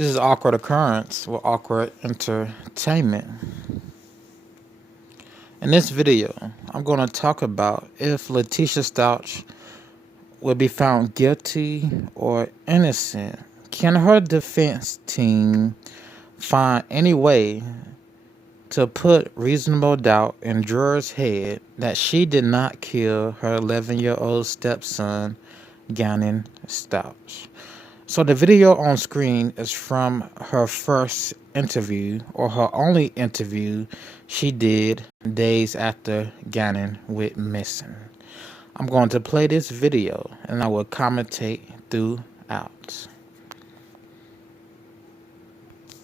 This is Awkward Occurrence with Awkward Entertainment. In this video, I'm going to talk about if Letecia Stauch will be found guilty or innocent. Can her defense team find any way to put reasonable doubt in jurors' head that she did not kill her 11-year-old stepson, Gannon Stauch? So the video on screen is from her first interview, or her only interview she did days after Gannon went missing. I'm going to play this video and I will commentate throughout.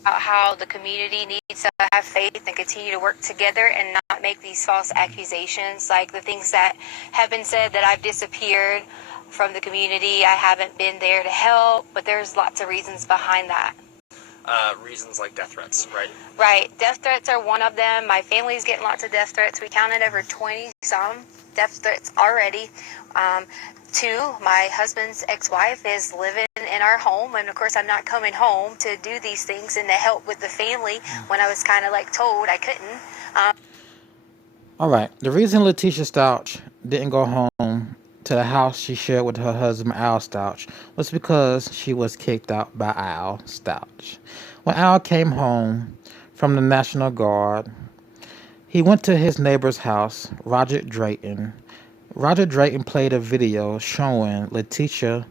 How the community needs to have faith and continue to work together and not make these false accusations, like the things that have been said that I've disappeared from the community, I haven't been there to help, but there's lots of reasons behind that. Reasons like death threats, right? Right. Death threats are one of them. My family's getting lots of death threats. We counted over 20-some death threats already. Two, my husband's ex-wife is living in our home, and of course I'm not coming home to do these things and to help with the family when I was kind of like told I couldn't. All right. The reason Letecia Stauch didn't go home to the house she shared with her husband Al Stauch was because she was kicked out by Al Stauch. When Al came home from the National Guard, he went to his neighbor's house, Roger Drayton. Roger Drayton played a video showing Letecia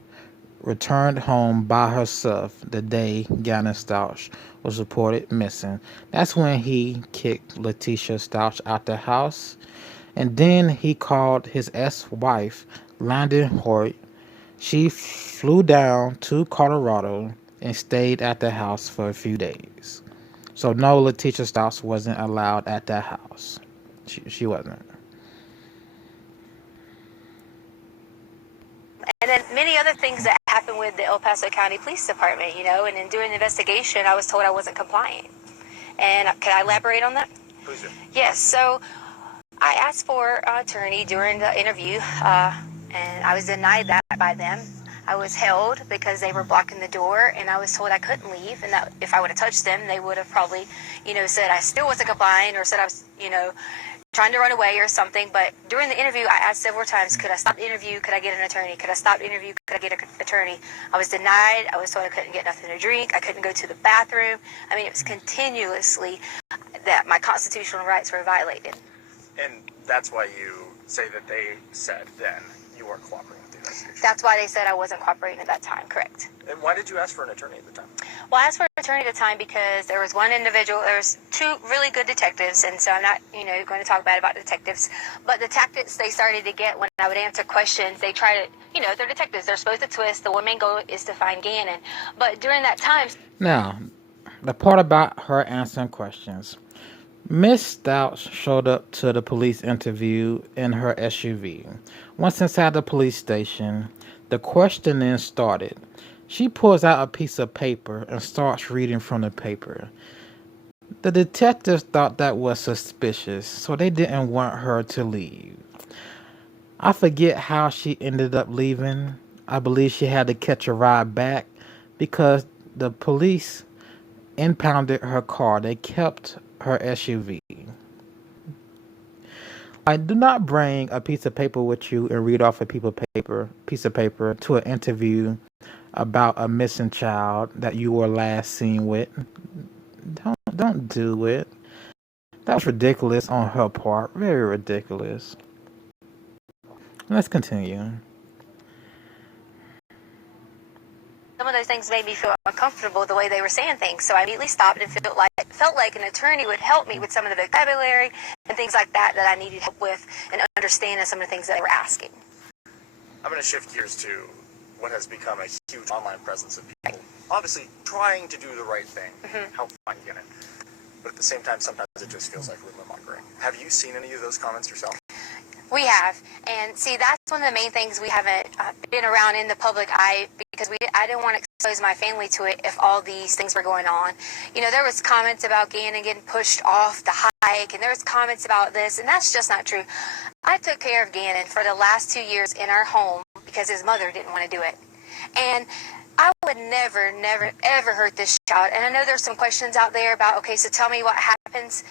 returned home by herself the day Gannon Stauch was reported missing. That's when he kicked Letecia Stauch out the house, and then he called his ex-wife, Landon Hoyt. She flew down to Colorado and stayed at the house for a few days. So no, Letecia Stauch wasn't allowed at that house. She wasn't. And then many other things that happened with the El Paso County Police Department, and in doing the investigation, I was told I wasn't compliant. And can I elaborate on that? Please do. Yes, so I asked for an attorney during the interview, and I was denied that by them. I was held because they were blocking the door, and I was told I couldn't leave, and that if I would have touched them, they would have probably, said I still wasn't compliant, or said I was, trying to run away or something. But during the interview, I asked several times, could I stop the interview? Could I get an attorney? Could I stop the interview? Could I get an attorney? I was denied. I was told I couldn't get nothing to drink. I couldn't go to the bathroom. I mean, it was continuously that my constitutional rights were violated. And that's why you say that they said then you weren't cooperating with the investigation. That's why they said I wasn't cooperating at that time, correct. And why did you ask for an attorney at the time? Well, I asked for an attorney at the time because there was one individual, there was two really good detectives, and so I'm not, going to talk bad about detectives, but the tactics they started to get when I would answer questions, they try to, they're detectives, they're supposed to twist, the one main goal is to find Gannon, but during that time... Now, the part about her answering questions. Miss Stauch showed up to the police interview in her SUV. Once inside the police station, the questioning started. She pulls out a piece of paper and starts reading from the paper. The detectives thought that was suspicious, so they didn't want her to leave. I forget how she ended up leaving. I believe she had to catch a ride back because the police impounded her car. They kept her SUV. I do not bring a piece of paper with you and read off a piece of paper to an interview about a missing child that you were last seen with. Don't do it. That was ridiculous on her part. Very ridiculous. Let's continue. Some of those things made me feel uncomfortable the way they were saying things, so I immediately stopped and felt like an attorney would help me with some of the vocabulary and things like that I needed help with and understanding some of the things that they were asking. I'm going to shift gears to what has become a huge online presence of people obviously trying to do the right thing, help find Gannon. But at the same time, sometimes it just feels like rumor mongering. Have you seen any of those comments yourself? We have, and see, that's one of the main things we haven't been around in the public eye because I didn't want to expose my family to it if all these things were going on. There was comments about Gannon getting pushed off the hike, and there was comments about this, and that's just not true. I took care of Gannon for the last 2 years in our home because his mother didn't want to do it, and I would never, ever hurt this child. child. And I know there's some questions out there about, okay, so tell me what happens.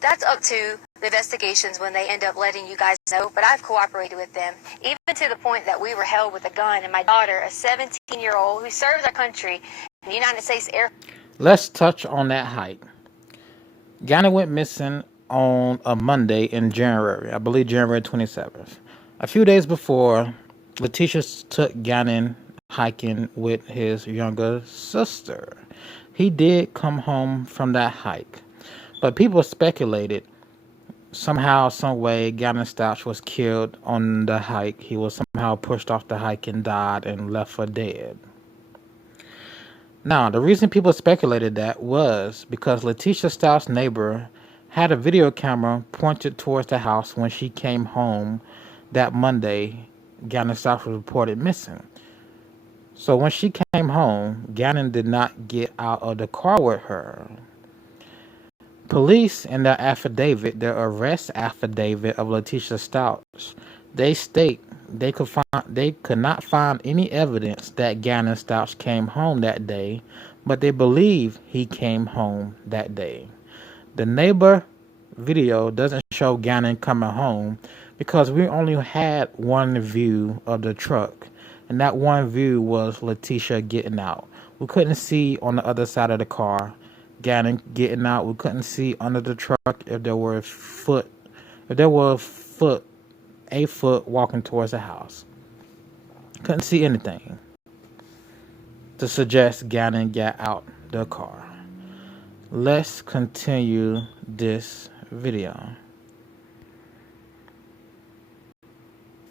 That's up to the investigations when they end up letting you guys know, but I've cooperated with them, even to the point that we were held with a gun, and my daughter, a 17-year-old who serves our country in the United States Air. Let's touch on that hike. Gannon went missing on a Monday in January, I believe January 27th. A few days before, Letecia took Gannon hiking with his younger sister. He did come home from that hike, but people speculated somehow, some way, Gannon Stauch was killed on the hike. He was somehow pushed off the hike and died and left for dead. Now, the reason people speculated that was because Letecia Stauch's neighbor had a video camera pointed towards the house when she came home that Monday. Gannon Stauch was reported missing. So when she came home, Gannon did not get out of the car with her. Police, in their affidavit, their arrest affidavit of Letecia Stauch, they state they could not find any evidence that Gannon Stauch came home that day, but they believe he came home that day. The neighbor video doesn't show Gannon coming home because we only had one view of the truck, and that one view was Letecia getting out. We couldn't see on the other side of the car Gannon getting out. We couldn't see under the truck if there were a foot walking towards the house. Couldn't see anything to suggest Gannon got out the car. Let's continue this video.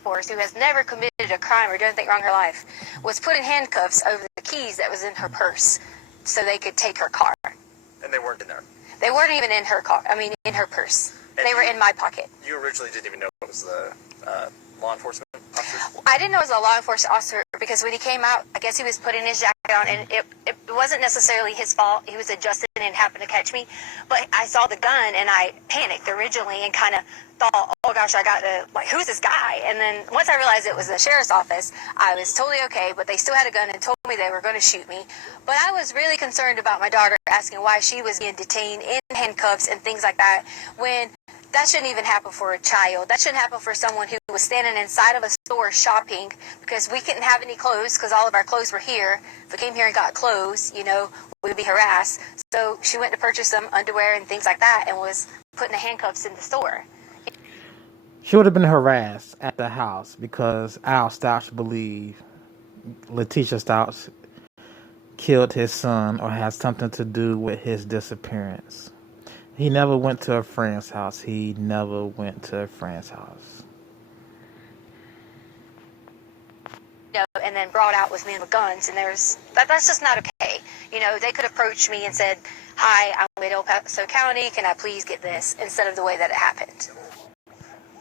Who has never committed a crime or done anything wrong in her life, was put in handcuffs over the keys that was in her purse so they could take her car. And they weren't in there. They weren't even in her car. I mean, in her purse. And they were in my pocket. You originally didn't even know it was the law enforcement officer? I didn't know it was a law enforcement officer because when he came out, I guess he was putting his jacket on, and it wasn't necessarily his fault. He was adjusting and happened to catch me. But I saw the gun, and I panicked originally and kind of thought, oh gosh, I got to, like, who's this guy? And then once I realized it was the sheriff's office, I was totally okay, but they still had a gun and told me they were going to shoot me. But I was really concerned about my daughter, asking why she was being detained in handcuffs and things like that, when that shouldn't even happen for a child. That shouldn't happen for someone who was standing inside of a store shopping because we couldn't have any clothes because all of our clothes were here. If we came here and got clothes, we would be harassed. So she went to purchase some underwear and things like that and was putting the handcuffs in the store. She would have been harassed at the house because Al Stauch believed Letecia Stauch killed his son or has something to do with his disappearance. He never went to a friend's house. And then brought out with men with guns, and that's just not okay. They could approach me and said, "Hi, I'm with El Paso County. Can I please get this?" Instead of the way that it happened.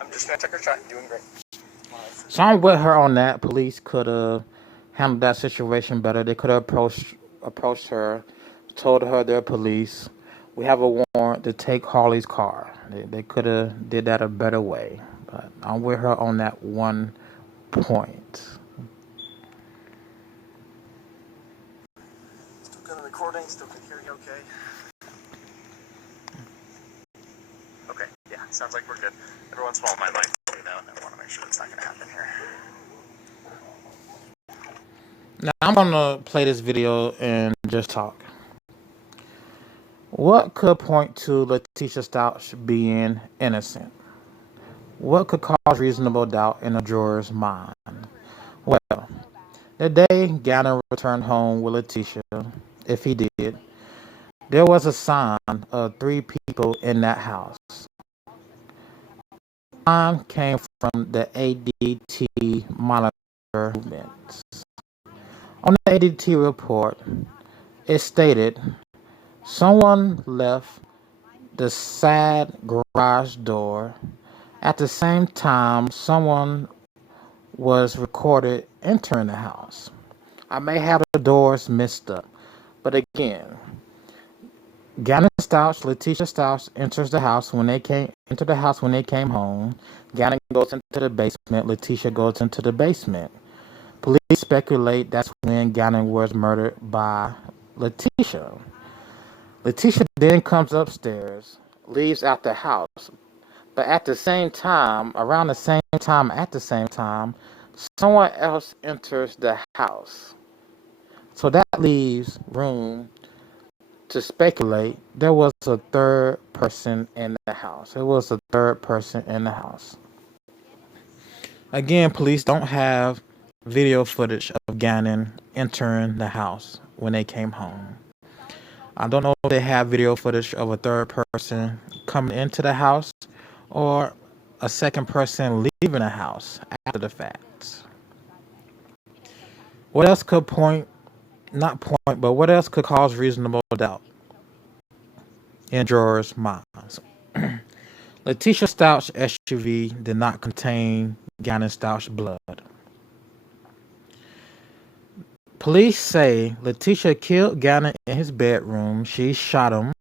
I'm just gonna take her shot. Doing great. So I'm with her on that. Police could have handled that situation better. They could have approached her, told her they're police. We have a warrant to take Harley's car. They could have did that a better way. But I'm with her on that one point. Still got a recording. Still can hear you okay? Okay. Yeah. Sounds like we're good. Every once in a while, my mic will go down. I want to make sure that's not going to happen here. Now I'm gonna play this video and just talk. What could point to Letecia Stauch being innocent? What could cause reasonable doubt in a juror's mind? Well, the day Gannon returned home with Letecia, if he did, there was a sign of 3 people in that house. The sign came from the ADT monitor movements. On the ADT report, it stated, someone left the side garage door. At the same time, someone was recorded entering the house. I may have the doors mixed up, but again, Gannon Stauch, Letecia Stauch entered the house when they came home. Gannon goes into the basement. Letecia goes into the basement. Police speculate that's when Gannon was murdered by Letecia. Letecia then comes upstairs, leaves out the house, but at the same time, around the same time, at the same time, someone else enters the house. So that leaves room to speculate there was a third person in the house. It was a third person in the house. Again, police don't have video footage of Gannon entering the house when they came home. I don't know if they have video footage of a third person coming into the house or a second person leaving the house after the fact. What else could not point, but what else could cause reasonable doubt in jurors' minds? Letecia Stauch's SUV did not contain Gannon Stauch's blood. Police say Letecia killed Gannon in his bedroom. She shot him,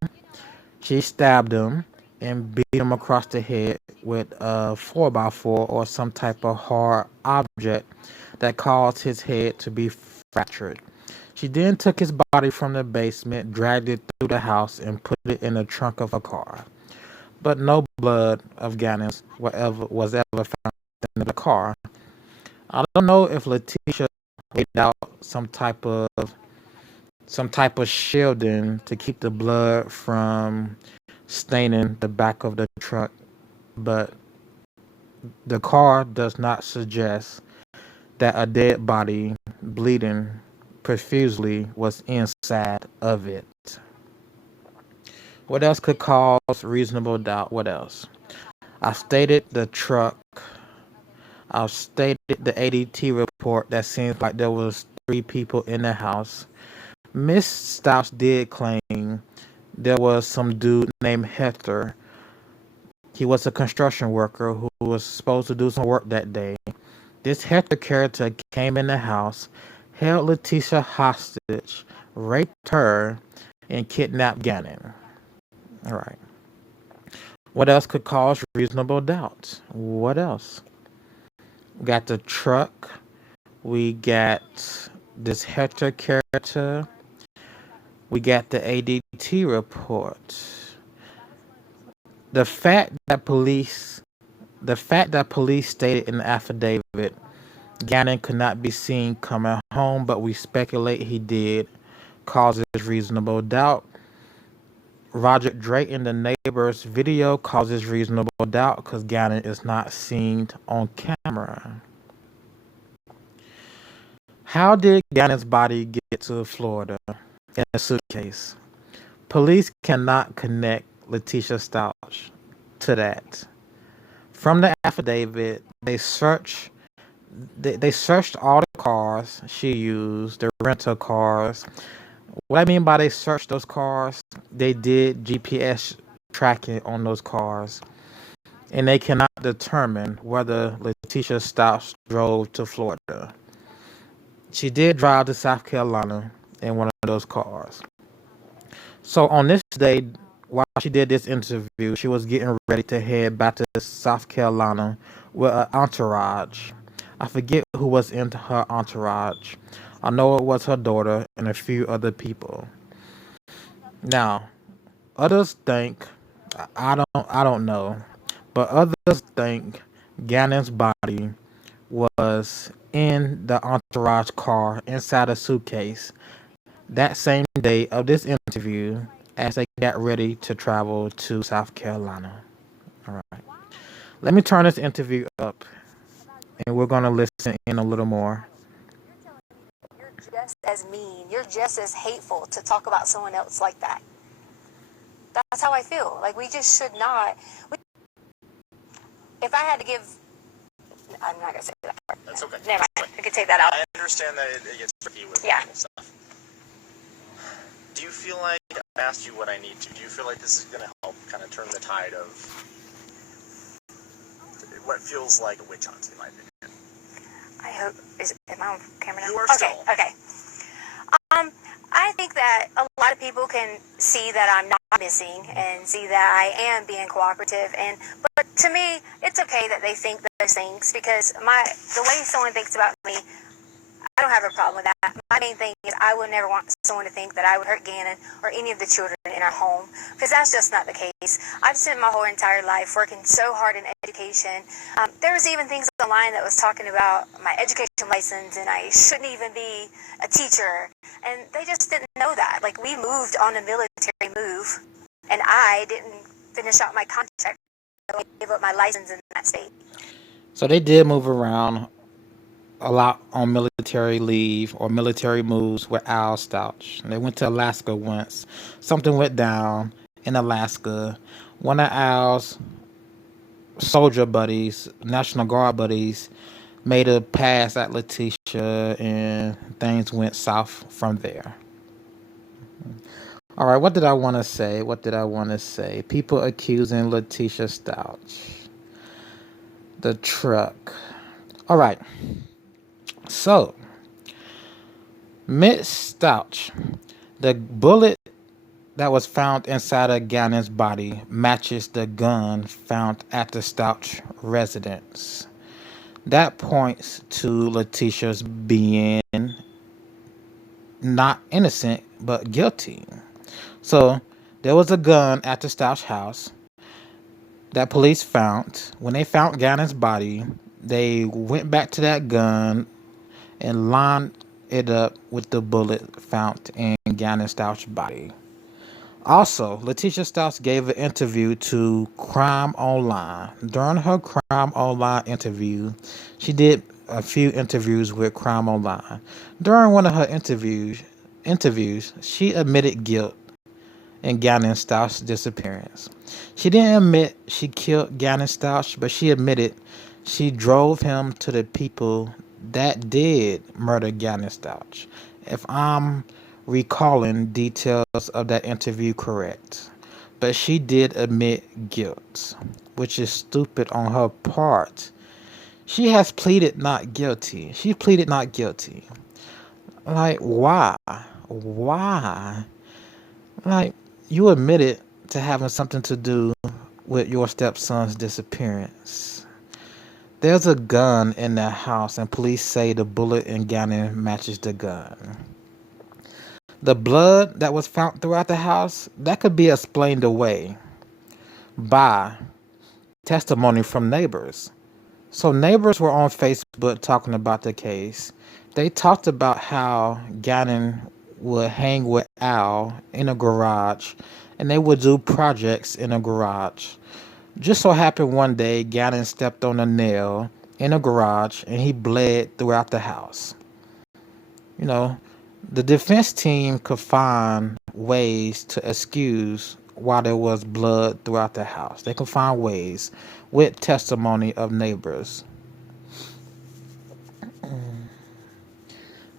she stabbed him, and beat him across the head with a 4x4 or some type of hard object that caused his head to be fractured. She then took his body from the basement, dragged it through the house, and put it in the trunk of a car. But no blood of Gannon's was ever found in the car. I don't know if Letecia laid out some type of shielding to keep the blood from staining the back of the truck, but the car does not suggest that a dead body bleeding profusely was inside of it. What else could cause reasonable doubt? What else? I stated the truck. I stated the ADT report that seems like there was 3 people in the house. Miss Stauch did claim there was some dude named Hector. He was a construction worker who was supposed to do some work that day. This Hector character came in the house, held Letecia hostage, raped her, and kidnapped Gannon. All right. What else could cause reasonable doubt? What else? We got the truck. We got this Hector character. We got the ADT report. The fact that police stated in the affidavit Gannon could not be seen coming home, but we speculate he did, causes reasonable doubt. Roger Drake in the neighbor's video causes reasonable doubt because Gannon is not seen on camera. How did Gannon's body get to Florida in a suitcase? Police cannot connect Letecia Stauch to that. From the affidavit, they searched all the cars she used, the rental cars. What I mean by they searched those cars, they did GPS tracking on those cars, and they cannot determine whether Letecia Stauch drove to Florida. She did drive to South Carolina in one of those cars. So on this day, while she did this interview, she was getting ready to head back to South Carolina with an entourage. I forget who was in her entourage. I know it was her daughter and a few other people. Now, others think I don't know, but others think Gannon's body was in the entourage car inside a suitcase that same day of this interview as they got ready to travel to South Carolina. All right. Let me turn this interview up and we're going to listen in a little more. You're just as mean. You're just as hateful to talk about someone else like that. That's how I feel. Like, we just should not. If I had to give. I'm not going to say that part. That's okay. Never mind. I could take that out. I understand that it gets tricky with legal stuff. Do you feel like I asked you what I need to? Do you feel like this is going to help kind of turn the tide of what feels like a witch hunt, in my opinion? I hope. Am I on camera now? You are okay, still. Okay. I think that a lot of people can see that I'm not missing and see that I am being cooperative. But to me, it's okay that they think those things because the way someone thinks about me, I don't don't have a problem with that. My main thing is I would never want someone to think that I would hurt Gannon or any of the children in our home, because that's just not the case. I've spent my whole entire life working so hard in education. There was even things online that was talking about my education license, and I shouldn't even be a teacher. And they just didn't know that. Like, we moved on a military move, and I didn't finish out my contract. I gave up my license in that state. So they did move around a lot on military leave or military moves with Al Stauch. They went to Alaska once. Something went down in Alaska. One of Al's soldier buddies, National Guard buddies, made a pass at Letecia, and things went south from there. All right, what did I want to say? People accusing Letecia Stauch. The truck. All right. So, Miss Stauch, the bullet that was found inside of Gannon's body matches the gun found at the Stauch residence. That points to Letecia's being not innocent, but guilty. So, there was a gun at the Stauch house that police found. When they found Gannon's body, they went back to that gun and lined it up with the bullet found in Gannon Stauch's body. Also, Letecia Stauch gave an interview to Crime Online. During her Crime Online interview, she did a few interviews with Crime Online. During one of her interviews, she admitted guilt in Gannon Stauch's disappearance. She didn't admit she killed Gannon Stauch, but she admitted she drove him to the people that did murder Gannon Stauch. If I'm recalling details of that interview correct. But she did admit guilt, which is stupid on her part. She has pleaded not guilty. She pleaded not guilty. Like, why? Why? Like, you admitted to having something to do with your stepson's disappearance. There's a gun in that house, and police say the bullet in Gannon matches the gun. The blood that was found throughout the house, that could be explained away by testimony from neighbors. So neighbors were on Facebook talking about the case. They talked about how Gannon would hang with Al in a garage, and they would do projects in a garage. Just so happened one day, Gannon stepped on a nail in a garage, and he bled throughout the house. You know, the defense team could find ways to excuse why there was blood throughout the house. They could find ways with testimony of neighbors.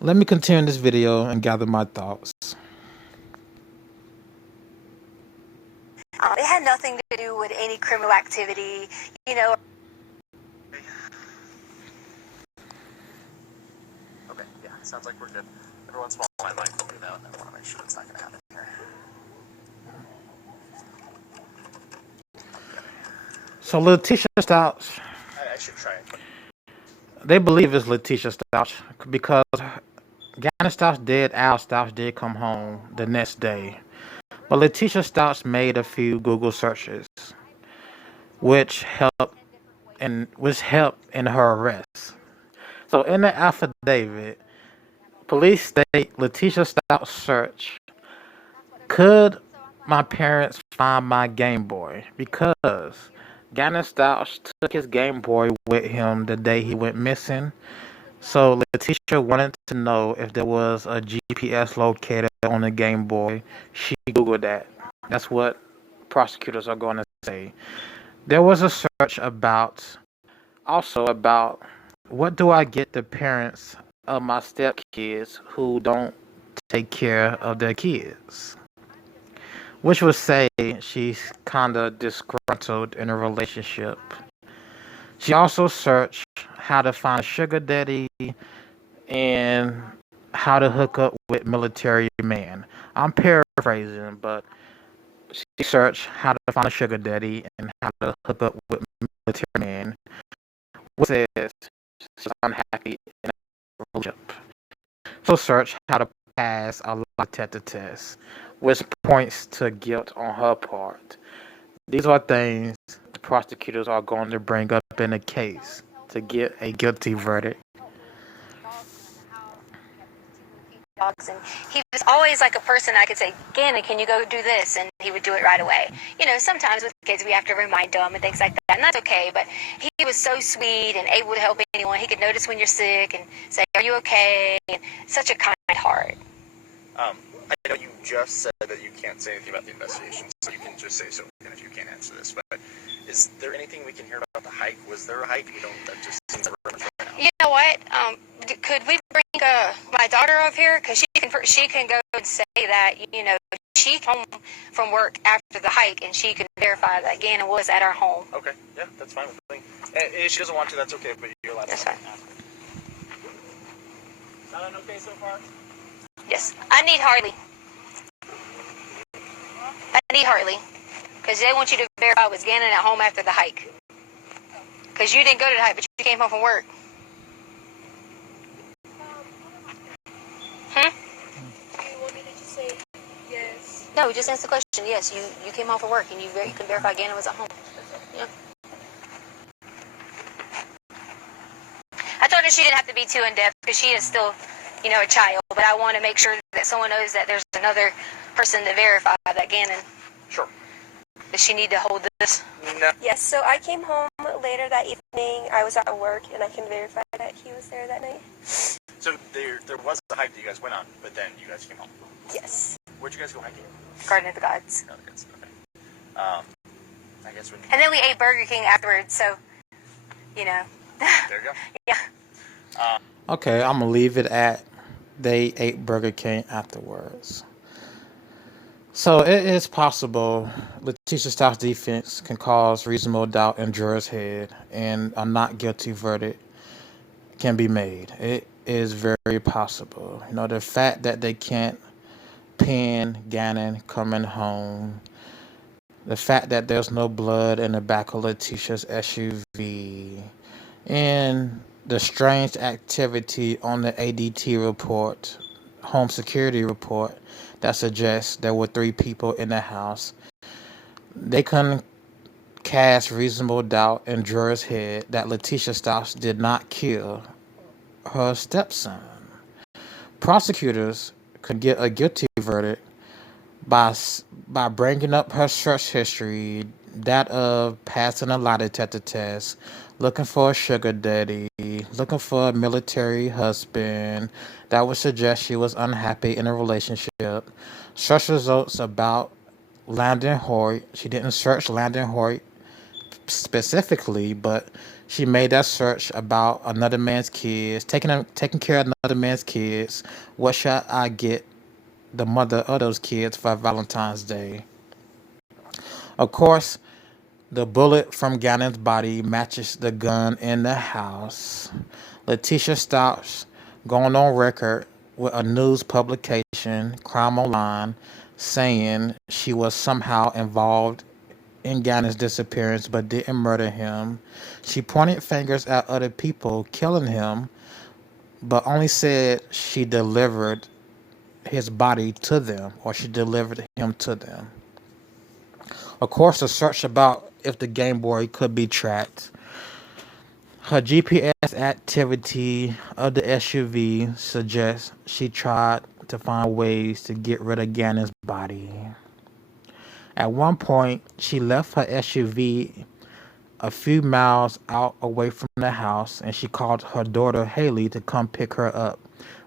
Let me continue this video and gather my thoughts. It had nothing to do with any criminal activity, you know. Okay, yeah, sounds like we're good. Every once in a while, my life will do that, and I want to make sure it's not going to happen here. So Letecia Stauch, I should try it. they believe it's Letecia Stauch because Gannon Stauch did, Al Stauch did come home the next day. But Letecia Stauch made a few Google searches, which helped in her arrest. So in the affidavit, police state Letecia Stauch search, could my parents find my Game Boy? Because Gannon Stauch took his Game Boy with him the day he went missing. So Letecia wanted to know if there was a GPS locator on the Game Boy. She Googled that. That's what prosecutors are going to say. There was a search about what do I get the parents of my stepkids who don't take care of their kids, which would say she's kind of disgruntled in a relationship. She also searched how to find a sugar daddy and how to hook up with military man. I'm paraphrasing, but she searched how to find a sugar daddy and how to hook up with military man. What says she's unhappy in a relationship. So search how to pass a lie detector test, which points to guilt on her part. These are things the prosecutors are going to bring up in the case to get a guilty verdict. Dogs, and he was always like a person I could say, Gannon, can you go do this? And he would do it right away. Sometimes with kids we have to remind them and things like that, and that's okay, but he was so sweet and able to help anyone. He could notice when you're sick and say, are you okay? And such a kind heart. I know you just said that you can't say anything about the investigation, so you can just say so if you can't answer this, but is there anything we can hear about the hike? Was there a hike? That just seems right now. You know what? Could we bring my daughter up here? Because she can go and say that, she came home from work after the hike, and she can verify that Gannon was at our home. Okay, yeah, that's fine with me. And if she doesn't want to, that's okay, but you're allowed to. That's fine. Sound okay so far? Yes. I need Harley. Because they want you to verify was Gannon at home after the hike. Because you didn't go to the hike, but you came home from work. Do you want me to just say yes? No, just answer the question. Yes, you came home from work, and you can verify Gannon was at home. Yeah. I told her she didn't have to be too in-depth, because she is still, a child. But I want to make sure that someone knows that there's another person to verify that Gannon. Sure. Does she need to hold this? No. Yes, so I came home later that evening. I was at work, and I can verify that he was there that night. So there was a hike that you guys went on, but then you guys came home. Yes. Where'd you guys go hiking? Garden of the Gods. No, that's okay. I guess when. And then we ate Burger King afterwards, so, There you go. Yeah. Okay, I'm gonna leave it at they ate Burger King afterwards. So it is possible Letecia Stauch's defense can cause reasonable doubt in jurors' head, and a not guilty verdict can be made. It is very possible. The fact that they can't pin Gannon coming home, the fact that there's no blood in the back of Leticia's SUV, and the strange activity on the ADT report, home security report, that suggests there were 3 people in the house. They couldn't cast reasonable doubt in jurors' head that Letecia Stauch did not kill her stepson. Prosecutors could get a guilty verdict by bringing up her search history, that of passing a lie detector test, looking for a sugar daddy, looking for a military husband. That would suggest she was unhappy in a relationship. Search results about Landon Hoyt. She didn't search Landon Hoyt specifically, but she made that search about another man's kids, taking care of another man's kids. What should I get the mother of those kids for Valentine's Day? Of course, the bullet from Gannon's body matches the gun in the house. Letecia Stauch going on record with a news publication, Crime Online, saying she was somehow involved in Gannon's disappearance but didn't murder him. She pointed fingers at other people killing him, but only said she delivered his body to them, or she delivered him to them. Of course, the search about if the Game Boy could be tracked. Her GPS activity of the SUV suggests she tried to find ways to get rid of Gannon's body. At one point, she left her SUV a few miles out away from the house, and she called her daughter Haley to come pick her up.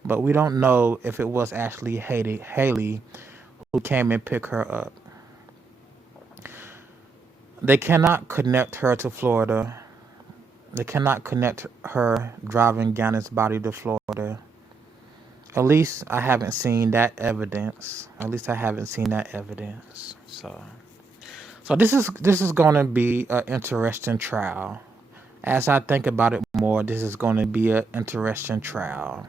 But we don't know if it was actually Haley who came and picked her up. They cannot connect her to Florida. They cannot connect her driving Gannon's body to Florida. At least I haven't seen that evidence. So this is going to be an interesting trial. As I think about it more, this is going to be an interesting trial.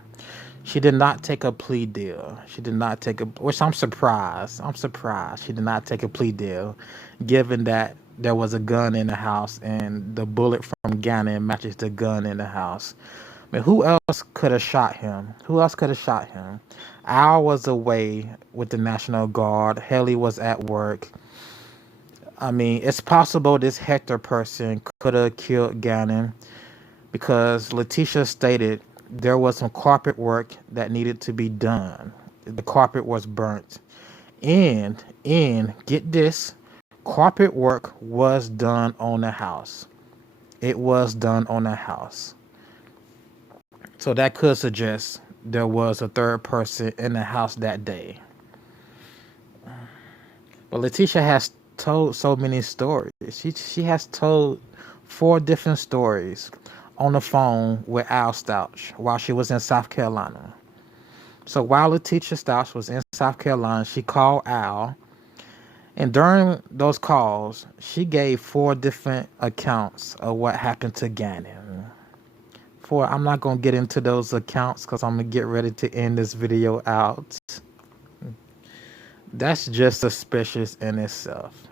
She did not take a plea deal. Which I'm surprised. She did not take a plea deal, given that there was a gun in the house and the bullet from Gannon matches the gun in the house. mean, who else could have shot him? Who else could have shot him? Al was away with the National Guard. Haley was at work. I mean, it's possible this Hector person could have killed Gannon because Letecia stated there was some carpet work that needed to be done. The carpet was burnt. And get this, carpet work was done on the house. It was done on the house. So that could suggest there was a third person in the house that day. But Letecia has told so many stories. She has told 4 different stories on the phone with Al Stauch while she was in South Carolina. So while Letecia Stauch was in South Carolina, she called Al. And during those calls, she gave 4 different accounts of what happened to Gannon. I'm not going to get into those accounts because I'm going to get ready to end this video out. That's just suspicious in itself.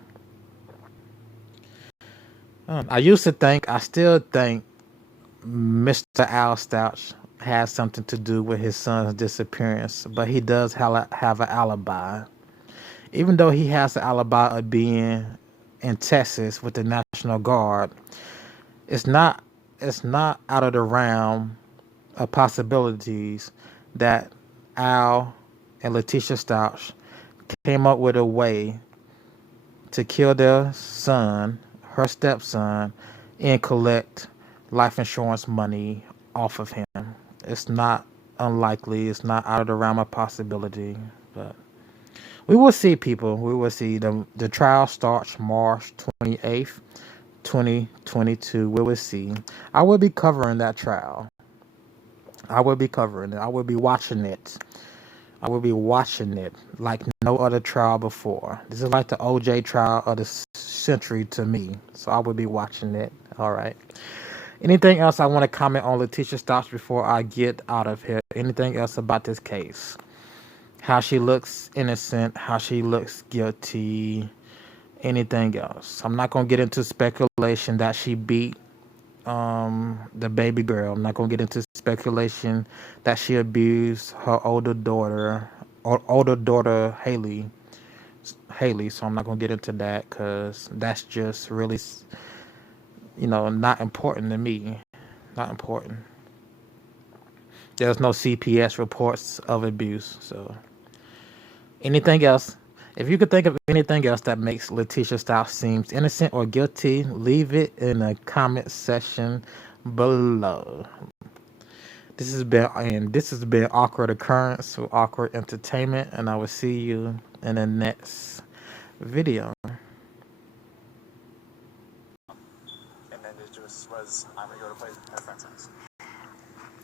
I still think Mr. Al Stauch has something to do with his son's disappearance, but he does have an alibi. Even though he has the alibi of being in Texas with the National Guard, it's not out of the realm of possibilities that Al and Letecia Stauch came up with a way to kill their son, her stepson, and collect life insurance money off of him. It's not unlikely. It's not out of the realm of possibility. But we will see, people. We will see. The trial starts March 28th, 2022. We will see. I will be covering that trial. I will be covering it. I will be watching it. I will be watching it like no other trial before. This is like the OJ trial of the century to me. So I will be watching it. All right. Anything else I want to comment on Letecia Stauch before I get out of here? Anything else about this case? How she looks innocent, how she looks guilty, anything else? I'm not going to get into speculation that she beat the baby girl. I'm not going to get into speculation that she abused her older daughter Haley. So I'm not going to get into that because that's just really, not important to me. Not important. There's no CPS reports of abuse. So anything else? If you could think of anything else that makes Letecia Stauch seems innocent or guilty, leave it in the comment section below. This has been Awkward Occurrence with Awkward Entertainment, and I will see you in the next video. And then it just was, I'm gonna go to play at a friend's house.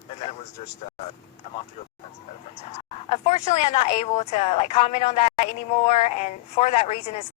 And then it was just, I'm off to go to a friend's house. Unfortunately, I'm not able to comment on that anymore, and for that reason is